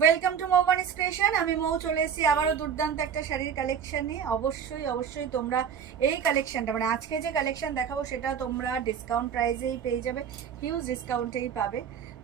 Welcome to মৌবানিস creation. আমি মৌ চলে এসেছি আবারও দুর্দান্ত একটা শাড়ির কালেকশন নিয়ে। অবশ্যই তোমরা এই কালেকশনটা মানে আজকে যে কালেকশন দেখাবো সেটা তোমরা ডিসকাউন্ট প্রাইসেই পেয়ে যাবে, হিউজ ডিসকাউন্টেই পাবে।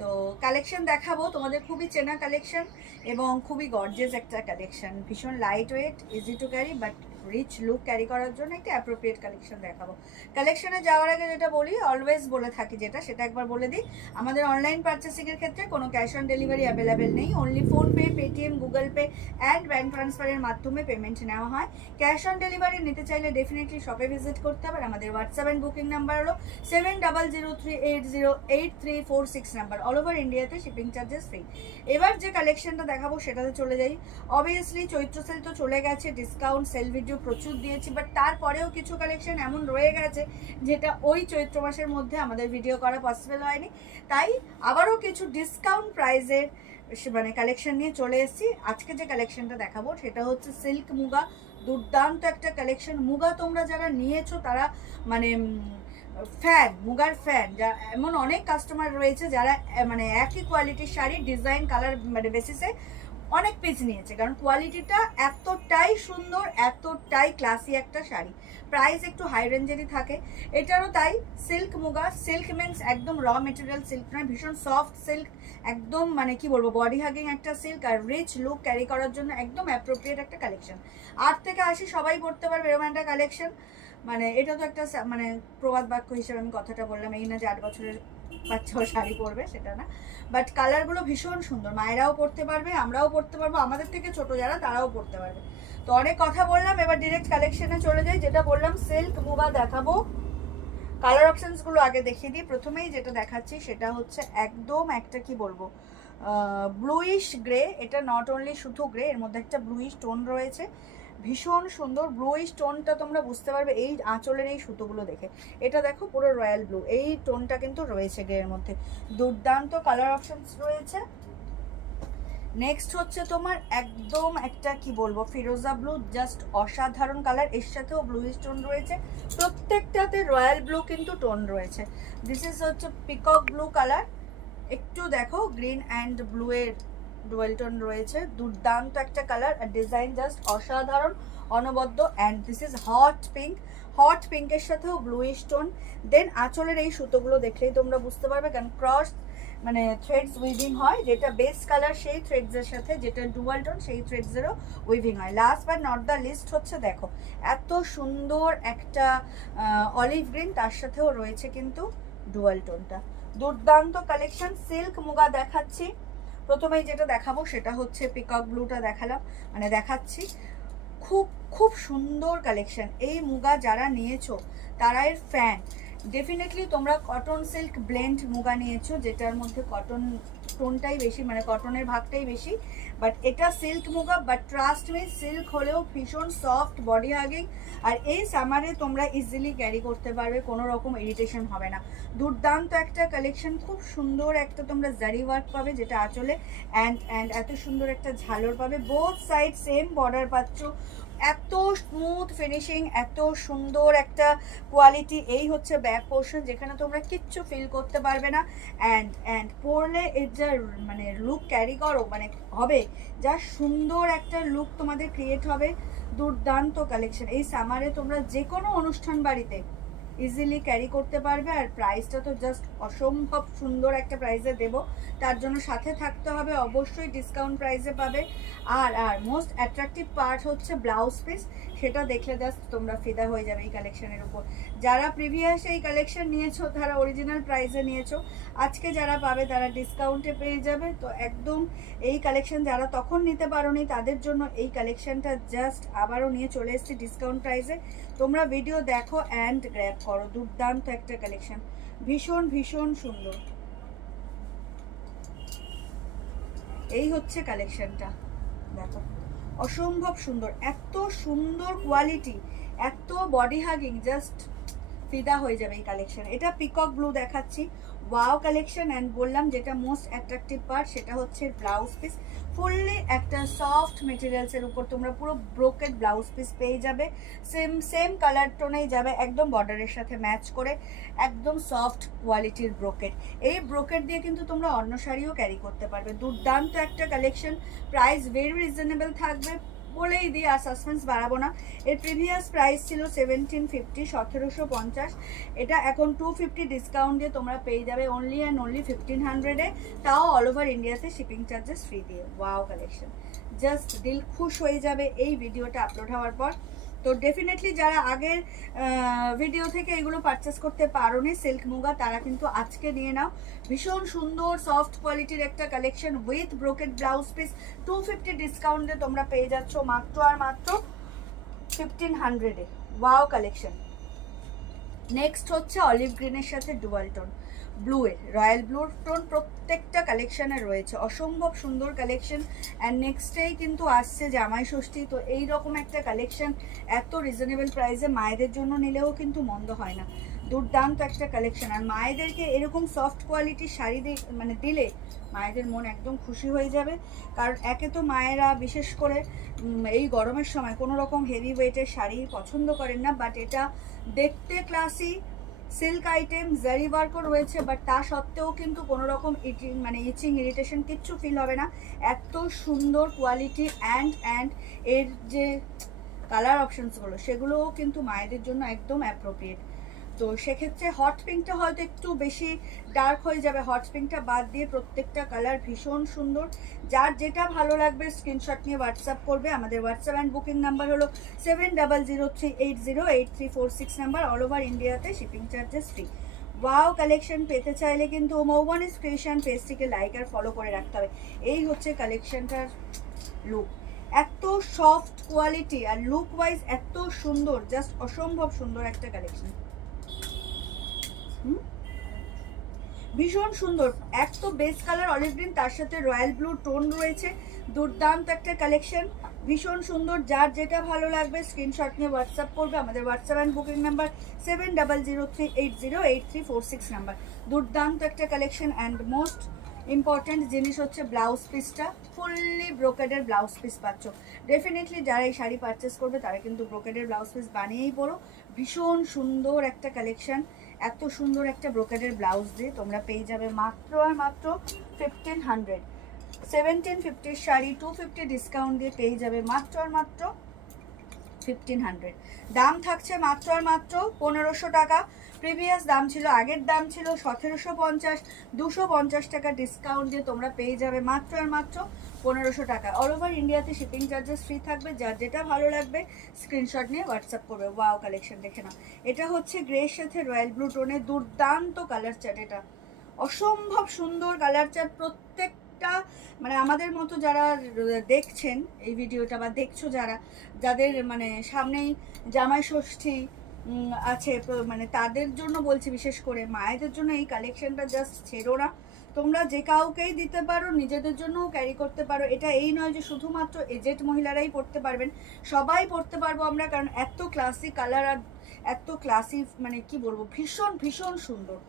তো কালেকশন দেখাবো তোমাদের খুবই চেনা কালেকশন এবং খুবই গর্জিয়াস একটা কালেকশন, ভীষণ light weight, easy to carry but rich look carry করার জন্য একটা অ্যাপ্রোপ্রিয়েট কালেকশন দেখাবো। কালেকশনে যাওয়ার আগে যেটা বলি, অলওয়েজ বলে থাকি সেটা একবার বলে দিই। আমাদের অনলাইন পারচেসিংয়ের ক্ষেত্রে কোনো ক্যাশ অন ডেলিভারি অ্যাভেলেবেল নেই, only PhonePe, Paytm, Google pay and bank ট্রান্সফারের মাধ্যমে পেমেন্ট নেওয়া হয়। ক্যাশ অন ডেলিভারি নিতে চাইলে ডেফিনেটলি শপে ভিজিট করতে হবে। আমাদের হোয়াটসঅ্যাপ অ্যান্ড বুকিং নাম্বার হলো 7003808346 নাম্বার। অল ওভার ইন্ডিয়াতে শিপিং চার্জেস ফ্রি। এবার যে কালেকশনটা দেখাবো সেটাতে চলে যাই। অবভিয়াসলি চৈত্র সেল তো চলে গেছে, ডিসকাউন্ট সেল ভিডিও প্রচুর দিয়েছি, বাট তারপরেও কিছু কালেকশন এমন রয়ে গেছে যেটা ওই চৈত্র মাসের মধ্যে আমাদের ভিডিও করা পসিবল হয়নি, তাই আবারও কিছু ডিসকাউন্ট প্রাইজের মানে কালেকশন নিয়ে চলে এসেছি। আজকে যে কালেকশনটা দেখাবো সেটা হচ্ছে সিল্ক মুগা, দুর্দান্ত একটা কালেকশন। মুগা তোমরা যারা নিয়েছো তারা মানে ফ্যান, মুগার ফ্যান, যা এমন অনেক কাস্টমার রয়েছে যারা মানে একই কোয়ালিটির শাড়ি ডিজাইন কালার মানে বেসিসে অনেক পিস নিয়েছে, কারণ কোয়ালিটিটা এতটাই সুন্দর, এতটাই ক্লাসি একটা শাড়ি। প্রাইস একটু হাই রেঞ্জেরই থাকে এটারও তাই। সিল্ক মুগা, সিল্ক মিন্স একদম র মেটেরিয়াল সিল্ক নয়, ভীষণ সফট সিল্ক, একদম মানে কি বলবো বডি হাগিং একটা সিল্ক, আর রিচ লুক ক্যারি করার জন্য একদম অ্যাপ্রোপ্রিয়েট একটা কালেকশন। 8 থেকে 80 সবাই পড়তে পারবে এরকম একটা কালেকশন। মানে এটা তো একটা মানে প্রবাদ বাক্য হিসেবে আমি কথাটা বললাম, এই না যে 8 বছরের বাচ্চাও শাড়ি পরবে, সেটা না, বাট কালারগুলো ভীষণ সুন্দর। মায়েরাও পরতে পারবে, আমরাও পরতে পারবো, আমাদের থেকে ছোট যারা তারাও পরতে পারবে। তো অনেক কথা বললাম, এবার ডিরেক্ট কালেকশনে চলে যাই। যেটা বললাম সিল্ক মুগা দেখাবো। কালার অপশনসগুলো আগে দেখিয়ে দিই। প্রথমেই যেটা দেখাচ্ছি সেটা হচ্ছে একদম একটা কি বলবো ব্লুইশ গ্রে। এটা নট অনলি শুধু গ্রে, এর মধ্যে একটা ব্লুইশ টোন রয়েছে, ভীষণ সুন্দর। ব্লুইশ টোনটা তোমরা বুঝতে পারবে এই আঁচলের এই সুতোগুলো দেখে। এটা দেখো পুরো রয়্যাল ব্লু, এই টোনটা কিন্তু রয়েছে গ্রের মধ্যে। দুর্দান্ত কালার অপশনস রয়েছে। নেক্সট হচ্ছে তোমার একদম একটা কি বলবো ফিরোজা ব্লু, জাস্ট অসাধারণ কালার, এর সাথেও ব্লু টোন রয়েছে, প্রত্যেকটাতে রয়্যাল ব্লু কিন্তু টোন রয়েছে। দিস ইজ হচ্ছে পিকক ব্লু কালার, একটু দেখো গ্রিন অ্যান্ড ব্লু এর ডুয়েল টোন রয়েছে। দুর্দান্ত একটা কালার, আর ডিজাইন জাস্ট অসাধারণ, অনবদ্য। And this is hot pink, hot পিঙ্কের সাথেও ব্লুইশ টোন। দেন আঁচলের এই সুতোগুলো দেখলেই তোমরা বুঝতে পারবে, কারণ ক্রস মানে থ্রেডস উইভিং হয়, যেটা বেস কালার সেই থ্রেডসের সাথে যেটা ডুয়াল টোন সেই থ্রেডসেরও উইভিং হয়। Last but not the least হচ্ছে দেখো এত সুন্দর একটা অলিভ গ্রিন, তার সাথেও রয়েছে কিন্তু ডুয়াল টোনটা। দুর্দান্ত কালেকশন। সিল্ক মুগা দেখাচ্ছি। প্রথমেই যেটা দেখাবো সেটা হচ্ছে পিকক ব্লুটা দেখালাম, মানে দেখাচ্ছি। খুব খুব সুন্দর কালেকশন। এই মুগা যারা নিয়েছো তারা এর ফ্যান। ডেফিনেটলি তোমরা কটন সিল্ক ব্লেন্ড মুগা নিয়েছো, যেটার মধ্যে কটন টোনটাই বেশি, মানে কটনের ভাগটাই বেশি, বাট এটা silk muga. But trust me, silk হলেও ভীষণ সফট, বডি হাগিং, আর এই সামারে তোমরা ইজিলি ক্যারি করতে পারবে, কোনো রকম ইরিটেশন হবে না। দুর্দান্ত একটা কালেকশন, খুব সুন্দর একটা তোমরা জারি ওয়ার্ক পাবে যেটা আঁচলে, অ্যান্ড এত সুন্দর একটা ঝালর পাবে। বোথ সাইড সেম বর্ডার পাচ্ছ, এত স্মুথ ফিনিশিং, এত সুন্দর একটা কোয়ালিটি। এই হচ্ছে ব্যাক পোর্শন, যেখানে তোমরা কিচ্ছু ফিল করতে পারবে না। অ্যান্ড পরলে এর যা মানে লুক ক্যারি করো মানে হবে, যা সুন্দর একটা লুক তোমাদের ক্রিয়েট হবে। দুর্দান্ত কালেকশন। এই সামারে তোমরা যে কোনো অনুষ্ঠান বাড়িতে ইজিলি ক্যারি করতে পারবে। আর প্রাইসটা তো জাস্ট অসম্ভব সুন্দর একটা প্রাইসে দেবো, তার জন্য সাথে থাকতে হবে, অবশ্যই ডিসকাউন্ট প্রাইসে পাবে। আর মোস্ট অ্যাট্রাকটিভ পার্ট হচ্ছে ব্লাউজ পিস, সেটা দেখলে জাস্ট তোমরা ফিদা হয়ে যাবে এই কালেকশনের উপর। যারা প্রিভিয়াস এই কালেকশন নিয়েছো তারা অরিজিনাল প্রাইসে নিয়েছো, আজকে যারা পাবে তারা ডিসকাউন্টে পেয়ে যাবে। তো একদম এই কালেকশন যারা তখন নিতে পারোনি তাদের জন্য এই কালেকশনটা জাস্ট আবারও নিয়ে চলে এসেছি ডিসকাউন্ট প্রাইসে। তোমরা ভিডিও দেখো অ্যান্ড গ্র্যাব করো। দুর্দান্ত একটা কালেকশন, ভীষণ ভীষণ সুন্দর। এই হচ্ছে কালেকশনটা, দেখো অসম্ভব সুন্দর, এত সুন্দর কোয়ালিটি, এত বডি হাগিং, জাস্ট ফিদা হয়ে যাবে এই কালেকশন। এটা পিকক ব্লু দেখাচ্ছি, ওয়াও কালেকশন। অ্যান্ড বললাম যেটা মোস্ট অ্যাট্রাকটিভ পার্ট সেটা হচ্ছে ব্লাউজ পিস, ফুললি একটা সফট মেটেরিয়ালসের উপর তোমরা পুরো ব্রোকেড ব্লাউজ পিস পেয়ে যাবে, সেম কালার টোনেই যাবে, একদম বর্ডারের সাথে ম্যাচ করে, একদম সফট কোয়ালিটির ব্রোকেড। এই ব্রোকেড দিয়ে কিন্তু তোমরা অন্য শাড়িও ক্যারি করতে পারবে। দুর্দান্ত একটা কালেকশন, প্রাইস ভেরি রিজনেবল থাকবে বলেই দিই, আর সাসপেন্স বাড়াবো না। এর প্রিভিয়াস প্রাইস ছিল 1750, 1750। এটা এখন 250 ডিসকাউন্ট দিয়ে তোমরা পেয়ে যাবে অনলি অ্যান্ড অনলি 1500-এ, তাও অল ওভার ইন্ডিয়াতে শিপিং চার্জেস ফ্রি দিয়ে। ওয়াও কালেকশন, জাস্ট দিল খুশ হয়ে যাবে এই ভিডিওটা আপলোড হওয়ার পর। তো ডেফিনেটলি যারা আগের ভিডিও থেকে এগুলো পারচেস করতে পারোনি সিল্ক মুগা, তারা কিন্তু আজকে নিয়ে নাও। ভীষণ সুন্দর সফট কোয়ালিটির একটা collection with brocade blouse piece, 250 ডিসকাউন্টে তোমরা পেয়ে যাচ্ছ মাত্র আর মাত্র 1500-এ। Wow collection. নেক্সট হচ্ছে অলিভ গ্রিনের সাথে ডুয়াল টোন ব্লু এর, রয়্যাল ব্লু টোন প্রত্যেকটা কালেকশনে রয়েছে, অসম্ভব সুন্দর কালেকশন। অ্যান্ড নেক্সটেই কিন্তু আসছে জামাই ষষ্ঠী, তো এই রকম একটা কালেকশন এত রিজনেবল প্রাইসে মায়েদের জন্য নিলেও কিন্তু মন্দ হয় না। দুর্দান্ত একটা কালেকশন, আর মায়েদেরকে এরকম সফট কোয়ালিটির শাড়ি মানে দিলে মায়েদের মন একদম খুশি হয়ে যাবে। কারণ একে তো মায়েরা বিশেষ করে এই গরমের সময় কোনো রকম হেভি ওয়েটের শাড়ি পছন্দ করেন না, বাট এটা দেখতে ক্লাসি, সিল্ক আইটেম, জারি ওয়ার্কও রয়েছে, বাট তা সত্ত্বেও কিন্তু কোনো রকম ইচিং ইরিটেশন কিচ্ছু ফিল হবে না। এত সুন্দর কোয়ালিটি অ্যান্ড এর যে কালার অপশানসগুলো সেগুলোও কিন্তু মায়েদের জন্য একদম অ্যাপ্রোপ্রিয়েট। তো সেক্ষেত্রে হট পিঙ্কটা হয়তো একটু বেশি ডার্ক হয়ে যাবে, হট পিঙ্কটা বাদ দিয়ে প্রত্যেকটা কালার ভীষণ সুন্দর। যার যেটা ভালো লাগবে স্ক্রিনশট নিয়ে হোয়াটসঅ্যাপ করবে। আমাদের হোয়াটসঅ্যাপ অ্যান্ড বুকিং নাম্বার হলো 7003808346 নাম্বার, অল ওভার ইন্ডিয়াতে shipping charges free. Wow collection পেতে চাইলে কিন্তু মৌবনিস ক্রিয়েশন পেজটিকে লাইক আর ফলো করে রাখতে হবে। এই হচ্ছে কালেকশনটার লুক, এত সফট কোয়ালিটি আর লুক ওয়াইজ এত সুন্দর, জাস্ট অসম্ভব সুন্দর একটা কালেকশন। ভীষণ সুন্দর, এক তো বেস কালার অলিভ গ্রিন, তার সাথে রয়্যাল ব্লু টোন রয়েছে, দুর্দান্ত একটা কালেকশন, ভীষণ সুন্দর। যার যেটা ভালো লাগবে স্ক্রিনশট নিয়ে হোয়াটসঅ্যাপ করবে। আমাদের WhatsApp and booking number 7003808346 number. দুর্দান্ত একটা কালেকশন। অ্যান্ড মোস্ট ইম্পর্ট্যান্ট জিনিস হচ্ছে ব্লাউজ পিসটা, ফুললি ব্রোকেডের ব্লাউজ পিস পাচ্ছ। ডেফিনেটলি যারা এই শাড়ি পারচেস করবে তারা কিন্তু ব্রোকেডের ব্লাউজ পিস বানিয়েই পরো। ভীষণ সুন্দর একটা কালেকশন, এত সুন্দর একটা ব্রোকেডের ব্লাউজ দিয়ে তোমরা পেয়ে যাবে মাত্র আর মাত্র 1500। 1750 শাড়ি 250 ডিসকাউন্ট দিয়ে পেয়ে যাবে মাত্র আর মাত্র 1500। দাম থাকছে মাত্র আর মাত্র 1500 টাকা। প্রিভিয়াস দাম ছিল, আগের দাম ছিল 1750, 250 টাকা ডিসকাউন্ট দিয়ে তোমরা পেয়ে যাবে মাত্র আর মাত্র 1500 টাকা। অল ওভার ইন্ডিয়াতে শিপিং চার্জেস ফ্রি থাকবে। যার যেটা ভালো লাগবে স্ক্রিনশট নিয়ে হোয়াটসঅ্যাপ করবে। ওয়াও কালেকশন দেখে নাও, এটা হচ্ছে গ্রের সাথে রয়্যাল ব্লু টোনে দুর্দান্ত কালার চার্ট, এটা অসম্ভব সুন্দর কালার চার্ট। প্রত্যেকটা মানে আমাদের মতো যারা দেখছেন এই ভিডিওটা বা দেখছো যাদের মানে সামনেই জামাই ষষ্ঠী আছে, মানে তাদের জন্য বলছি, বিশেষ করে মায়েদের জন্য এই কালেকশনটা জাস্ট ছেড়ো না। তোমরা যে কাউকেই দিতে পারো, নিজেদের জন্যও ক্যারি করতে পারো। এটা এই নয় যে শুধুমাত্র এজেড মহিলারাই পরতে পারবেন, সবাই পরতে পারবো আমরা, কারণ এত ক্লাসি কালার আর এত ক্লাসি মানে কি বলবো, ভীষণ ভীষণ সুন্দর,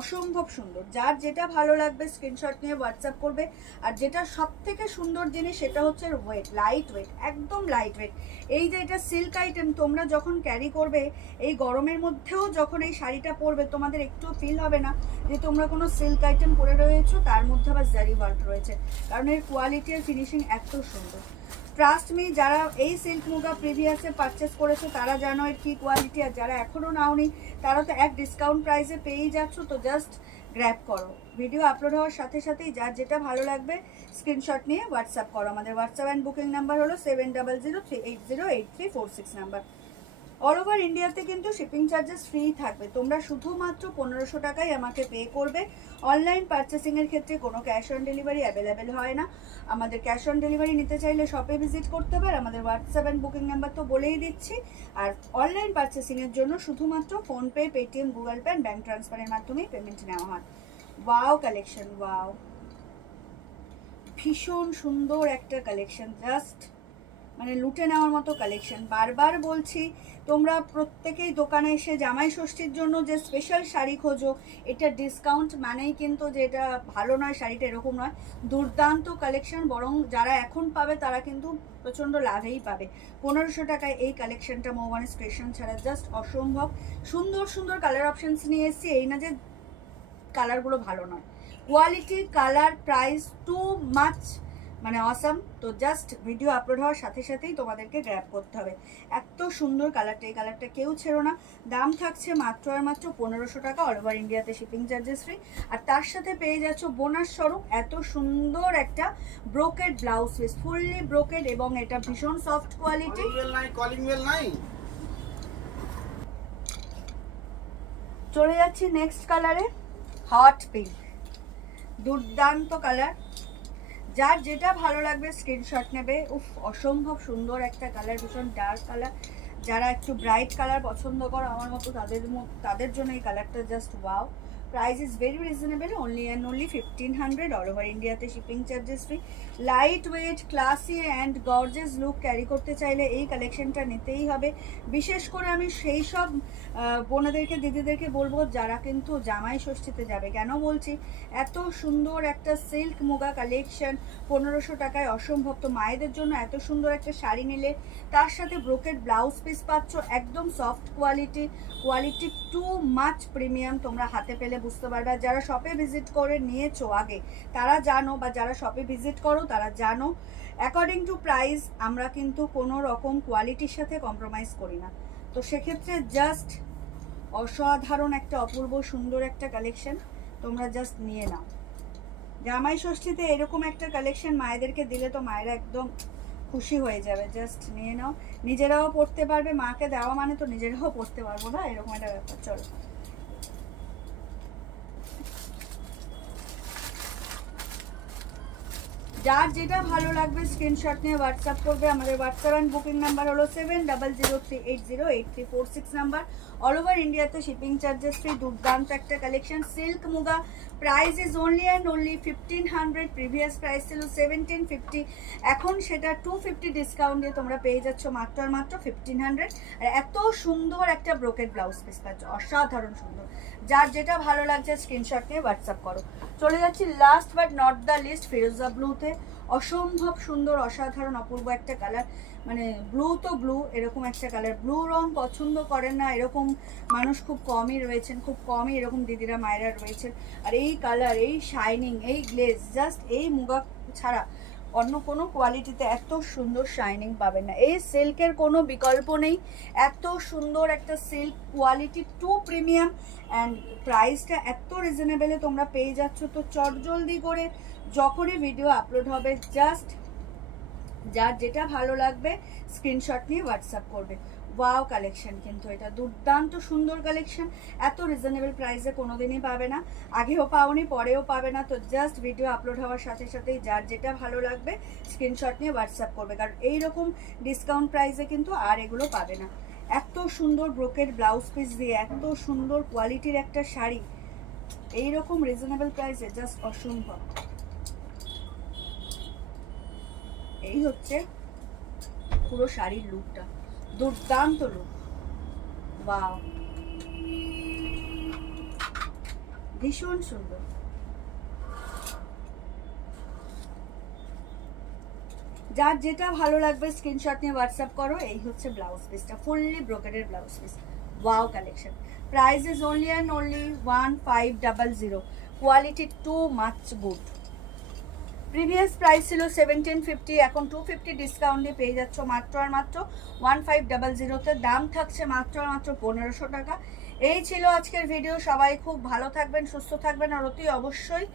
অসম্ভব সুন্দর। যার যেটা ভালো লাগবে স্ক্রিনশট নিয়ে হোয়াটসঅ্যাপ করবে। আর যেটা সব থেকে সুন্দর জিনিস সেটা হচ্ছে ওয়েট, লাইট ওয়েট, একদম লাইট ওয়েট। এই যে এটা সিল্ক আইটেম, তোমরা যখন ক্যারি করবে এই গরমের মধ্যেও যখন এই শাড়িটা পরবে তোমাদের একটু ফিল হবে না যে তোমরা কোনো সিল্ক আইটেম পরে রয়েছো, তার মধ্যে আবার জারি ওয়ার্ক রয়েছে, কারণ এর কোয়ালিটি আর ফিনিশিং এত সুন্দর। ট্রাস্ট মি, যারা এই সিল্ক মুগা প্রিভিয়াসে পারচেস করেছো তারা জানো এর কী কোয়ালিটি, আর যারা এখনও নাওনি তারা তো এক ডিসকাউন্ট প্রাইসে পেয়েই যাচ্ছ। তো জাস্ট গ্র্যাব করো, ভিডিও আপলোড হওয়ার সাথে সাথেই যার যেটা ভালো লাগবে স্ক্রিনশট নিয়ে হোয়াটসঅ্যাপ করো। আমাদের হোয়াটসঅ্যাপ অ্যান্ড বুকিং নাম্বার হলো 7003808346 নাম্বার। অল ওভার ইন্ডিয়াতে কিন্তু শিপিং চার্জেস ফ্রি থাকবে। তোমরা শুধুমাত্র 1500 টাকাই আমাকে পে করবে। অনলাইন পারচেসিংয়ের ক্ষেত্রে কোনো ক্যাশ অন ডেলিভারি অ্যাভেলেবেল হয় না। আমাদের ক্যাশ অন ডেলিভারি নিতে চাইলে শপে ভিজিট করতে হবে। আমাদের হোয়াটসঅ্যাপ অ্যান্ড বুকিং নাম্বার তো বলেই দিচ্ছি। আর অনলাইন পারচেসিংয়ের জন্য শুধুমাত্র PhonePe, Paytm, Google pay and bank ট্রান্সফারের মাধ্যমেই পেমেন্ট নেওয়া হয়। ওয়াও কালেকশন, ওয়াও, ভীষণ সুন্দর একটা কালেকশন, জাস্ট মানে লুটে নেওয়ার মতো কালেকশন। বারবার বলছি, তোমরা প্রত্যেকেই দোকানে এসে জামাই ষষ্ঠীর জন্য যে স্পেশাল শাড়ি খোঁজো, এটা ডিসকাউন্ট মানেই কিন্তু যে এটা ভালো নয়, শাড়িটা এরকম নয়। দুর্দান্ত কালেকশন, বরং যারা এখন পাবে তারা কিন্তু প্রচণ্ড লাভেই পাবে। 1500 টাকায় এই কালেকশনটা মৌবানি স্টেশন ছাড়া জাস্ট অসম্ভব। সুন্দর সুন্দর কালার অপশানস নিয়ে এসেছি, এই না যে কালারগুলো ভালো নয়, quality, colour, price too much মানে অসাম। তো জাস্ট ভিডিও আপলোড হওয়ার সাথে সাথেই তোমাদেরকে গ্র্যাব করতে হবে। এত সুন্দর কালারটা, এই কালারটা কেউ ছেড়ো না। দাম থাকছে মাত্র আর মাত্র 1500 টাকা, অল ওভার ইন্ডিয়াতে শিপিং চার্জেস ফ্রি। আর তার সাথে পেয়ে যাচ্ছ বোনাস স্বরূপ এত সুন্দর একটা brocade blouse piece, fully brocade, এবং এটা ভীষণ সফট কোয়ালিটি। চলে যাচ্ছি নেক্সট কালারে, হট পিঙ্ক, দুর্দান্ত কালার। যার যেটা ভালো লাগবে স্ক্রিনশট নেবে। উফ, অসম্ভব সুন্দর একটা কালার, ভীষণ ডার্ক কালার। যারা একটু ব্রাইট কালার পছন্দ করো আমার মতো, তাদের জন্য এই কালারটা just wow. Price is very reasonable, only and only 1500, all over ইন্ডিয়াতে shipping charges free. Light weight, classy and gorgeous look carry করতে চাইলে এই কালেকশনটা নিতেই হবে। বিশেষ করে আমি সেই সব বোনেদেরকে, দিদিদেরকে বলবো যারা কিন্তু জামাই ষষ্ঠীতে যাবে। কেন বলছি, এত সুন্দর একটা সিল্ক মুগা কালেকশন 1500 টাকায় অসম্ভব। তো মায়েদের জন্য এত সুন্দর একটা শাড়ি নিলে তার সাথে ব্রোকেড ব্লাউজ পিস পাচ্ছ, একদম soft quality, quality too much premium. তোমরা হাতে পেলে বুঝতে পারবে। আর যারা শপে ভিজিট করে নিয়েছো আগে তারা জানো, বা যারা শপে ভিজিট করো তারা জানো, অ্যাকর্ডিং টু প্রাইস আমরা কিন্তু কোনো রকম কোয়ালিটির সাথে কম্প্রোমাইজ করি না। তো সেক্ষেত্রে জাস্ট অসাধারণ একটা অপূর্ব সুন্দর একটা কালেকশন, তোমরা জাস্ট নিয়ে নাও। জামাই ষষ্ঠীতে এরকম একটা কালেকশন মায়েদেরকে দিলে তো মায়েরা একদম খুশি হয়ে যাবে। জাস্ট নিয়ে নাও, নিজেরাও পড়তে পারবে, মাকে দেওয়া মানে তো নিজেরাও পড়তে পারবো না, এরকম একটা ব্যাপার। চলো, যার যেটা ভালো লাগবে স্ক্রিনশট নিয়ে হোয়াটসঅ্যাপ করবে। আমাদের হোয়াটসঅ্যাপ অ্যান্ড বুকিং নাম্বার হলো 7003808346 নাম্বার। অল ওভার ইন্ডিয়াতে শিপিং চার্জেস ফ্রি। দুর্দান্ত একটা collection, silk muga. Price is only and only 1500। Previous price ছিল 1750, এখন সেটা 250 ডিসকাউন্ট দিয়ে তোমরা পেয়ে যাচ্ছ মাত্র আর মাত্র 1500। আর এত সুন্দর একটা ব্রোকেড ব্লাউজ পিস পাচ্ছ, অসাধারণ সুন্দর। যার যেটা ভালো লাগছে স্ক্রিনশট নিয়ে হোয়াটসঅ্যাপ করো। চলে যাচ্ছি last but not the least, ফিরোজা ব্লুতে। অসম্ভব সুন্দর, অসাধারণ, অপূর্ব একটা কালার। মানে ব্লু তো ব্লু, এরকম একটা কালার। ব্লু রং পছন্দ করেন না এরকম মানুষ খুব কমই রয়েছেন, খুব কমই এরকম দিদিরা মায়েরা রয়েছেন। আর এই কালার, এই শাইনিং, এই গ্লেজ, জাস্ট এই মুগা ছাড়া অন্য কোনো কোয়ালিটিতে এত সুন্দর শাইনিং পাবেন না। এই সিল্কের কোনো বিকল্প নেই, এত সুন্দর একটা silk, quality to premium, and প্রাইসটা এত রিজনেবলে তোমরা পেয়ে যাচ্ছ। তো চটজলদি করে যখনই ভিডিও আপলোড হবে জাস্ট যার যেটা ভালো লাগবে স্ক্রিনশট নিয়ে হোয়াটসঅ্যাপ করবে। ওয়াও কালেকশন, কিন্তু এটা দুর্দান্ত সুন্দর কালেকশন, এত রিজনেবল প্রাইসে কোনোদিনই পাবে না, আগেও পাওনি পরেও পাবে না। তো জাস্ট ভিডিও আপলোড হওয়ার সাথে সাথেই যার যেটা ভালো লাগবে স্ক্রিনশট নিয়ে হোয়াটসঅ্যাপ করবে, কারণ এইরকম ডিসকাউন্ট প্রাইসে কিন্তু আর এগুলো পাবে না। এত সুন্দর ব্রোকেড ব্লাউজ পিস দিয়ে এত সুন্দর কোয়ালিটির একটা শাড়ি এইরকম রিজনেবল প্রাইসে জাস্ট অসম্ভব। এই হচ্ছে পুরো শাড়ির লুকটা, দুর্দান্ত লুক, ওয়াও, ভীষণ সুন্দর। যার যেটা ভালো লাগবে স্ক্রিনশট নিয়ে হোয়াটসঅ্যাপ করো। এই হচ্ছে ব্লাউজ পিসটা, ফুললি ব্রোকেডের blouse piece, wow collection. Price is only and only 1500, quality too much good. Previous price ছিল 1750, এখন 250 ডিসকাউন্ট দিয়ে পেয়ে যাচ্ছ মাত্র আর মাত্র 1500-তে। দাম থাকছে মাত্র আর মাত্র 1500 টাকা। এই ছিল আজকের ভিডিও। সবাই খুব ভালো থাকবেন, সুস্থ থাকবেন, আর অতি অবশ্যই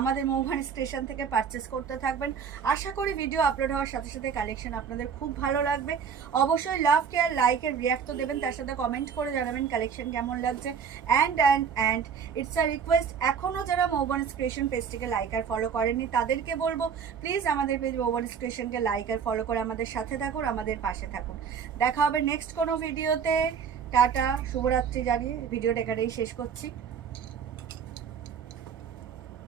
আমাদের মৌবানি স্টেশন থেকে পারচেস করতে থাকবেন। আশা করি ভিডিও আপলোড হওয়ার সাথে সাথে কালেকশন আপনাদের খুব ভালো লাগবে। অবশ্যই লাভ কেয়ার লাইকের রিয়াক্ট তো দেবেন, তার সাথে কমেন্ট করে জানাবেন কালেকশন কেমন লাগছে। অ্যান্ড ইটস আ রিকোয়েস্ট, এখনও যারা মৌবানি ক্রিয়েশন পেজটিকে লাইক আর ফলো করেননি তাদেরকে বলবো প্লিজ আমাদের পেজ মৌবানি ক্রিয়েশনকে লাইক আর ফলো করে আমাদের সাথে থাকুন, আমাদের পাশে থাকুন। দেখা হবে নেক্সট কোনো ভিডিওতে। টাটা, শুভরাত্রি জানিয়ে ভিডিওটা এখানেই শেষ করছি।